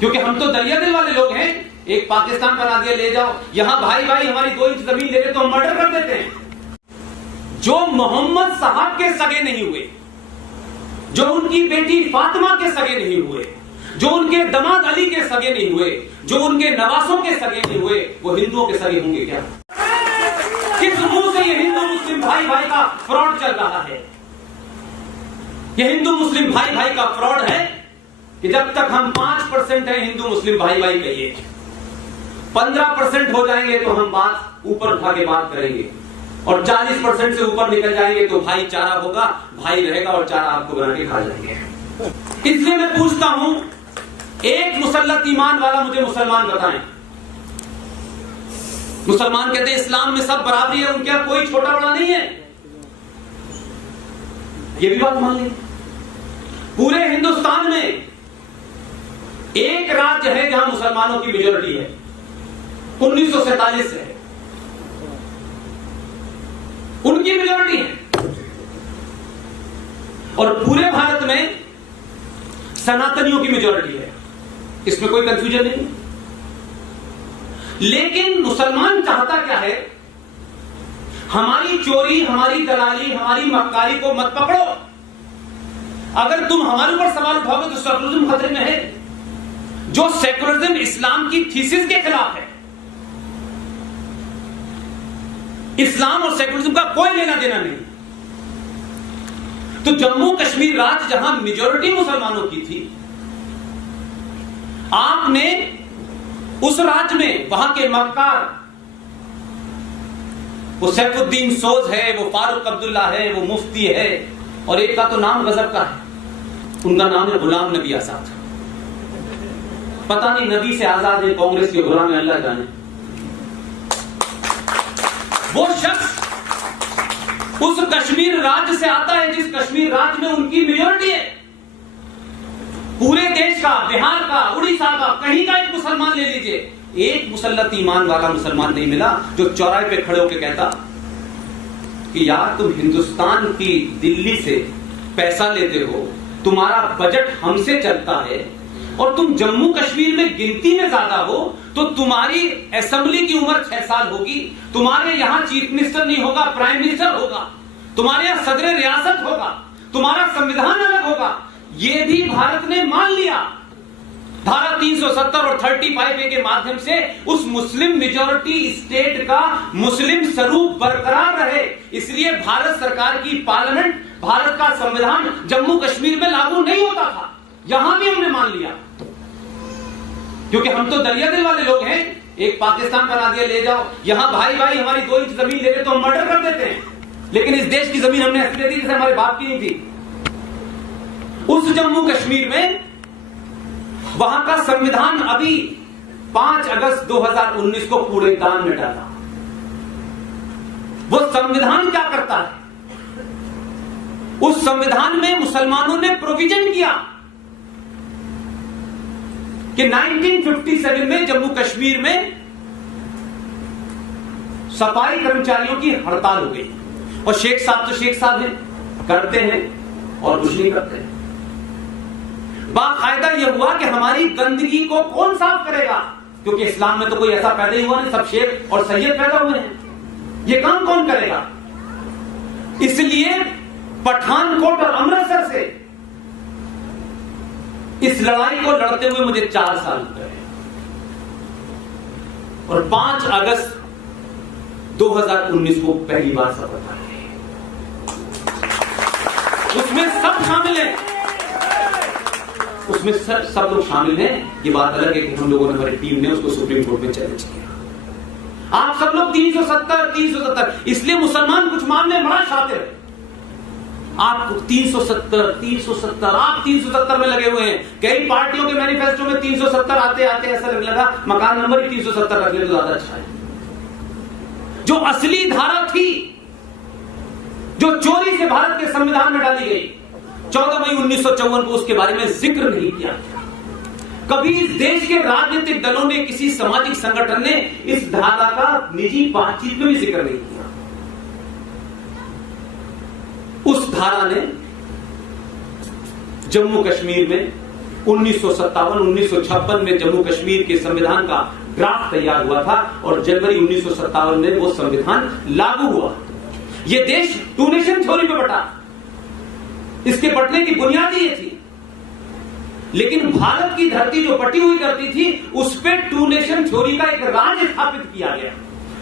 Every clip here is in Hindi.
क्योंकि हम तो दरिया दिल वाले लोग हैं। एक पाकिस्तान बना दिया, ले जाओ, यहां भाई भाई हमारी 2 इंच जमीन ले रहे तो हम मर्डर कर देते हैं। जो मोहम्मद साहब के सगे नहीं हुए, जो उनकी बेटी फातिमा के सगे नहीं हुए, जो उनके दमाद अली के सगे नहीं हुए, जो उनके नवासों के सगे नहीं हुए, वो हिंदुओं के सगे होंगे क्या? किस मुंह से ये हिंदू मुस्लिम भाई भाई का फ्रॉड चल रहा है? ये हिंदू मुस्लिम भाई भाई का फ्रॉड है कि जब तक हम 5% है हिंदू मुस्लिम भाई भाई कहिए, 15% हो जाएंगे तो हम बात ऊपर उठा के बात करेंगे, और 40% से ऊपर निकल जाएंगे तो भाईचारा होगा, भाई रहेगा और चारा आपको बना के खा जाएंगे। इसलिए मैं पूछता हूं, एक मुसल्लत ईमान वाला मुझे मुसलमान बताएं। मुसलमान कहते हैं इस्लाम में सब बराबरी है, उनके यहां कोई छोटा बड़ा नहीं है। यह भी बात मान ली। पूरे हिंदुस्तान में एक राज्य है जहां मुसलमानों की मेजोरिटी है, 1947 से है, उनकी मेजोरिटी है। और पूरे भारत में सनातनियों की मेजोरिटी है, इसमें कोई कंफ्यूजन नहीं। लेकिन मुसलमान चाहता क्या है? हमारी चोरी, हमारी दलाली, हमारी मक्कारी को मत पकड़ो। अगर तुम हमारे ऊपर सवाल उठाओगे तो सेकुलरिज्म खतरे में है। जो सेकुलरिज्म इस्लाम की थीसिस के खिलाफ है, इस्लाम और सेकुलरिज्म का कोई लेना देना नहीं। तो जम्मू कश्मीर राज्य जहां मेजॉरिटी मुसलमानों की थी, आपने उस राज्य में वहां के मक्कार, वो सैफुद्दीन सोज है, वो फारूक अब्दुल्ला है, वो मुफ्ती है, और एक का तो नाम गजब का है, उनका नाम है गुलाम नबी आजाद। पता नहीं नबी से आजाद है, कांग्रेस के गुलाम है, अल्लाह जाने। वो शख्स उस कश्मीर राज्य से आता है जिस कश्मीर राज्य में उनकी मेजॉरिटी है। पूरे देश का, बिहार का, उड़ीसा का, कहीं का एक मुसलमान ले लीजिए, एक मुसल्लत ईमान वाला मुसलमान नहीं मिला जो चौराहे पे खड़े होकर कहता कि यार तुम हिंदुस्तान की दिल्ली से पैसा लेते हो, तुम्हारा बजट हमसे चलता है, और तुम जम्मू कश्मीर में गिनती में ज्यादा हो, तो तुम्हारी असेंबली की उम्र 6 साल होगी, तुम्हारे यहां चीफ मिनिस्टर नहीं होगा, प्राइम मिनिस्टर होगा, तुम्हारे यहां सदर रियासत होगा, तुम्हारा संविधान अलग होगा। यह भी भारत ने मान लिया। धारा 370 और 35A के माध्यम से उस मुस्लिम मेजॉरिटी स्टेट का मुस्लिम स्वरूप बरकरार रहे, इसलिए भारत सरकार की पार्लियामेंट, भारत का संविधान जम्मू कश्मीर में लागू नहीं होता था। यहां भी हमने मान लिया, क्योंकि हम तो दरिया दिल वाले लोग हैं। एक पाकिस्तान बना दिया, ले जाओ, यहां भाई भाई हमारी 2 इंच जमीन ले रहे तो हम मर्डर कर देते हैं। लेकिन इस देश की जमीन हमने ऐसी दे दी जैसे हमारे बाप की नहीं थी। उस जम्मू कश्मीर में वहां का संविधान अभी 5 अगस्त 2019 को कूड़ेदान में डाला। वो संविधान क्या करता है? उस संविधान में मुसलमानों ने प्रोविजन किया कि 1957 में जम्मू कश्मीर में सफाई कर्मचारियों की हड़ताल हो गई, और शेख साहब तो शेख साहब हैं, करते हैं और कुछ नहीं करते। बाकायदा यह हुआ कि हमारी गंदगी को कौन साफ करेगा, क्योंकि इस्लाम में तो कोई ऐसा पैदा ही हुआ नहीं, सब शेख और सैयद पैदा हुए हैं, ये काम कौन करेगा? इसलिए पठानकोट और अमृतसर से इस लड़ाई को लड़ते हुए मुझे 4 साल गए, और 5 अगस्त 2019 को पहली बार शपथ आई। उसमें सब शामिल हैं, उसमें सब लोग शामिल हैं। ये बात अलग है कि हम लोगों ने, हमारी टीम ने उसको सुप्रीम कोर्ट में चैलेंज किया। आप सब लोग 370, इसलिए मुसलमान कुछ मामले बड़ा शातिर है। आप 370, आप 370 में लगे हुए हैं। कई पार्टियों के मैनिफेस्टो में 370 आते आते ऐसा लगने लगा मकान नंबर ही 370 रख ले तो ज्यादा अच्छा है। जो असली धारा थी, जो चोरी से भारत के संविधान में डाली गई 14 मई 1954 को, उसके बारे में जिक्र नहीं किया गया। कभी इस देश के राजनीतिक दलों ने, किसी सामाजिक संगठन ने इस धारा का निजी बातचीत में भी जिक्र नहीं किया। उस धारा ने जम्मू कश्मीर में 1957 1956 में जम्मू कश्मीर के संविधान का ड्राफ्ट तैयार हुआ था और जनवरी 1957 में वो संविधान लागू हुआ। ये देश टू नेशन थ्योरी में बटा, इसके बटने की बुनियाद ये थी। लेकिन भारत की धरती जो बटी हुई धरती थी उस पर टू नेशन थ्योरी का एक राज स्थापित किया गया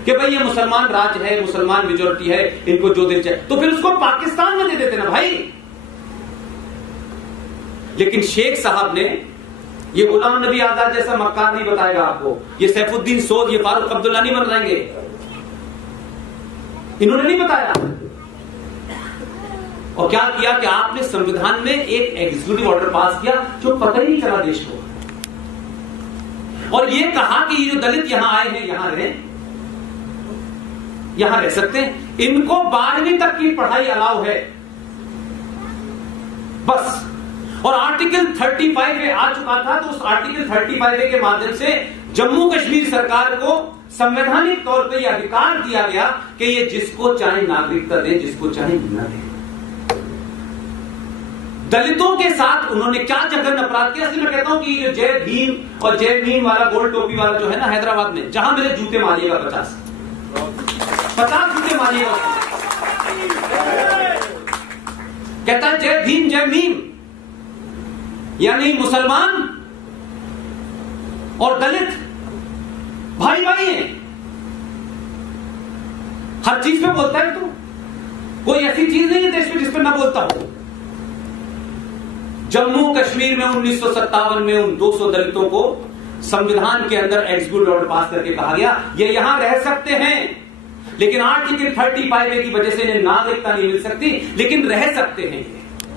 कि भाई ये मुसलमान राज्य है, मुसलमान मेजोरिटी है, इनको जो दिल चाहे, तो फिर उसको पाकिस्तान में दे देते ना भाई। लेकिन शेख साहब ने, ये गुलाम नबी आजाद जैसा मक्कार नहीं बताएगा आपको, ये सैफुद्दीन सोद, ये फारूक अब्दुल्ला नहीं बन जाएंगे, इन्होंने नहीं बताया। और क्या किया कि आपने संविधान में एक एग्जीक्यूटिव ऑर्डर पास किया जो पता ही नहीं चला देश को, और ये कहा कि ये जो दलित यहां आए हैं यहां रह सकते हैं, इनको 12वीं तक की पढ़ाई अलाउ है बस। और आर्टिकल 35A आ चुका था, तो उस आर्टिकल 35A के माध्यम से जम्मू कश्मीर सरकार को संवैधानिक तौर पर यह अधिकार दिया गया कि ये जिसको चाहे नागरिकता दे, जिसको चाहे न दे। दलितों के साथ उन्होंने क्या जघन्य अपराध किया। इसलिए मैं कहता हूं कि ये जय भीम और जय भीम वाला गोल टोपी वाला जो है ना हैदराबाद में, जहां मेरे जूते मारिएगा 50 जूते मारिएगा। कहता है जय भीम जय भीम, यानी मुसलमान और दलित भाई भाई हैं। हर चीज पे बोलता है तू, कोई ऐसी चीज नहीं है देश में जिस पे ना बोलता हो। जम्मू कश्मीर में 1957 में उन 200 दलितों को संविधान के अंदर एग्जीक्यूटिव ऑर्डर पास करके कहा गया ये यहां रह सकते हैं, लेकिन आर्टिकल 35A की वजह से इन्हें नागरिकता नहीं मिल सकती, लेकिन रह सकते हैं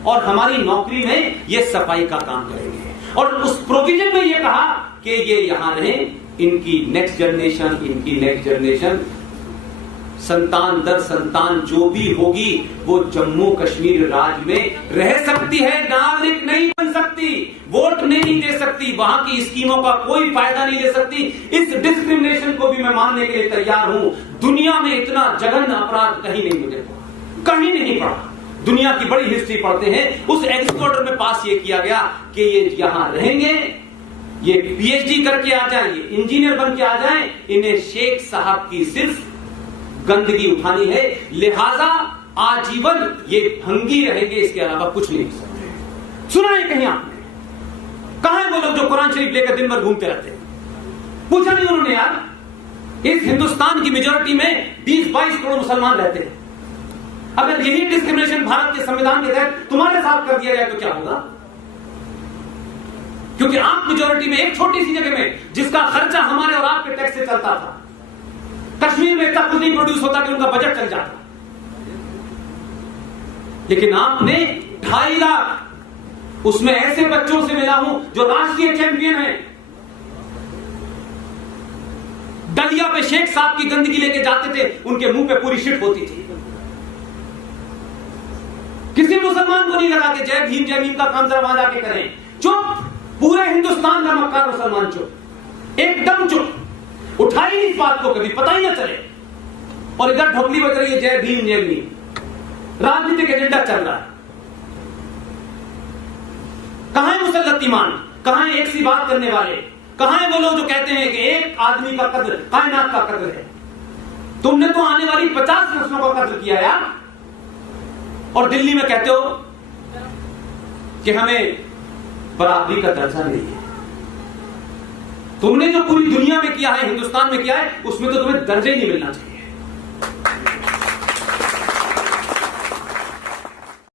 और हमारी नौकरी में ये सफाई का काम करेंगे। और उस प्रोविजन में ये कहा कि ये यहां रहें, इनकी नेक्स्ट जनरेशन संतान दर संतान जो भी होगी वो जम्मू कश्मीर राज्य में रह सकती है, नागरिक नहीं बन सकती, वोट नहीं दे सकती, वहां की स्कीमों का कोई फायदा नहीं ले सकती। इस डिस्क्रिमिनेशन को भी मैं मानने के लिए तैयार हूं। दुनिया में इतना जघन्य अपराध कहीं नहीं मिले, कहीं नहीं पड़ा। दुनिया की बड़ी हिस्ट्री पढ़ते हैं, उस एग्जीक्यूटिव ऑर्डर में पास ये किया गया कि ये यहां रहेंगे, ये PhD करके आ जाए, ये इंजीनियर बन के आ जाए, इन्हें शेख साहब की सिर्फ गंदगी उठानी है, लिहाजा आजीवन ये भंगी रहेंगे, इसके अलावा कुछ नहीं हो सकते। सुना है कहीं आपने? कहां है वो लोग जो कुरान शरीफ लेकर दिन भर घूमते रहते हैं? पूछा नहीं उन्होंने यार, इस हिंदुस्तान की मेजोरिटी में 20-22 करोड़ मुसलमान रहते हैं। अगर यही डिस्क्रिमिनेशन भारत के संविधान के तहत तुम्हारे साथ कर दिया जाए तो क्या होगा? क्योंकि आप मेजोरिटी में एक छोटी सी जगह में जिसका खर्चा हमारे और आपके टैक्स से चलता था, कश्मीर में इतना कुछ नहीं प्रोड्यूस होता कि उनका बजट चल जाता, लेकिन आपने 2.5 लाख उसमें ऐसे बच्चों से मिला हूं जो राष्ट्रीय चैंपियन हैं, डलिया पे शेख साहब की गंदगी लेके जाते थे, उनके मुंह पे पूरी शिट होती थी। किसी मुसलमान को नहीं लगा कि जय भीम का काम जरा वहां जाके करें। चुप, पूरे हिंदुस्तान का मक्कार मुसलमान चुप, एकदम चुप, उठाई नहीं इस बात को, कभी पता ही ना चले। और इधर ढोकली बज रही है जय भीम, राजनीतिक एजेंडा चल रहा है। कहां है मुसल्लत ईमान? कहां है एक सी बात करने वाले? कहां है वो लोग जो कहते हैं कि एक आदमी का कद्र कायनात का कद्र है? तुमने तो आने वाली 50 नस्लों का कद्र किया यार, और दिल्ली में कहते हो कि हमें बराबरी का दर्जा नहीं है। तुमने जो पूरी दुनिया में किया है, हिंदुस्तान में किया है, उसमें तो तुम्हें दर्जा ही नहीं मिलना चाहिए।